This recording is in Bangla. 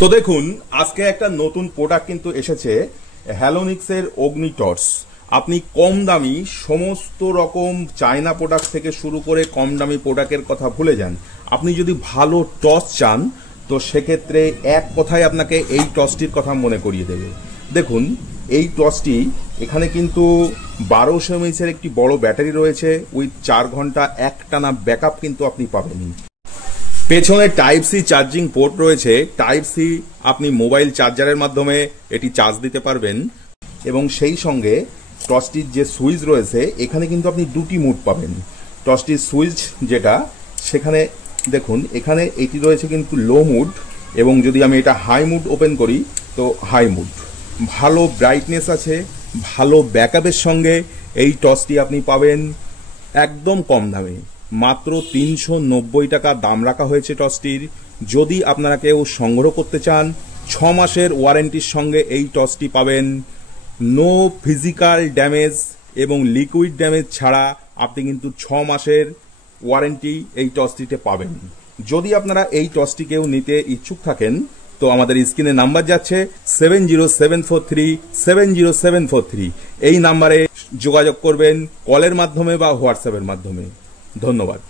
তো দেখুন আজকে একটা নতুন প্রোডাক্ট কিন্তু এসেছে হ্যালোনিক্সের অগ্নি টর্চ। আপনি কম দামি সমস্ত রকম চায়না প্রোডাক্ট থেকে শুরু করে কম দামি প্রোডাক্টের কথা ভুলে যান। আপনি যদি ভালো টর্চ চান তো সেক্ষেত্রে এক কথায় আপনাকে এই টর্চটির কথা মনে করিয়ে দেবে। দেখুন এই টর্চটি এখানে কিন্তু 1200 mAh একটি বড় ব্যাটারি রয়েছে, উইথ 4 ঘন্টা একটানা ব্যাকআপ কিন্তু আপনি পাবেন। পেছনে টাইপ সি চার্জিং পোর্ট রয়েছে, টাইপ সি আপনি মোবাইল চার্জারের মাধ্যমে এটি চার্জ দিতে পারবেন। এবং সেই সঙ্গে টর্চটির যে সুইচ রয়েছে এখানে কিন্তু আপনি দুটি মুড পাবেন। টর্চটির সুইচ যেটা সেখানে দেখুন এখানে এটি রয়েছে কিন্তু লো মুড, এবং যদি আমি এটা হাই মুড ওপেন করি তো হাই মুড। ভালো ব্রাইটনেস আছে, ভালো ব্যাকআপের সঙ্গে এই টর্চটি আপনি পাবেন একদম কম দামে, মাত্র 390 টাকা দাম রাখা হয়েছে টর্চটির। যদি আপনারা কেউ সংগ্রহ করতে চান 6 মাসের ওয়ারেন্টির সঙ্গে এই টর্চটি পাবেন। নো ফিজিক্যাল ড্যামেজ এবং লিকুইড ড্যামেজ ছাড়া আপনি কিন্তু 6 মাসের ওয়ারেন্টি এই টর্চটিতে পাবেন। যদি আপনারা এই টর্চটি কেউ নিতে ইচ্ছুক থাকেন তো আমাদের স্ক্রিনে নাম্বার যাচ্ছে 7074370743। এই নাম্বারে যোগাযোগ করবেন কলের মাধ্যমে বা হোয়াটসঅ্যাপের মাধ্যমে। ধন্যবাদ।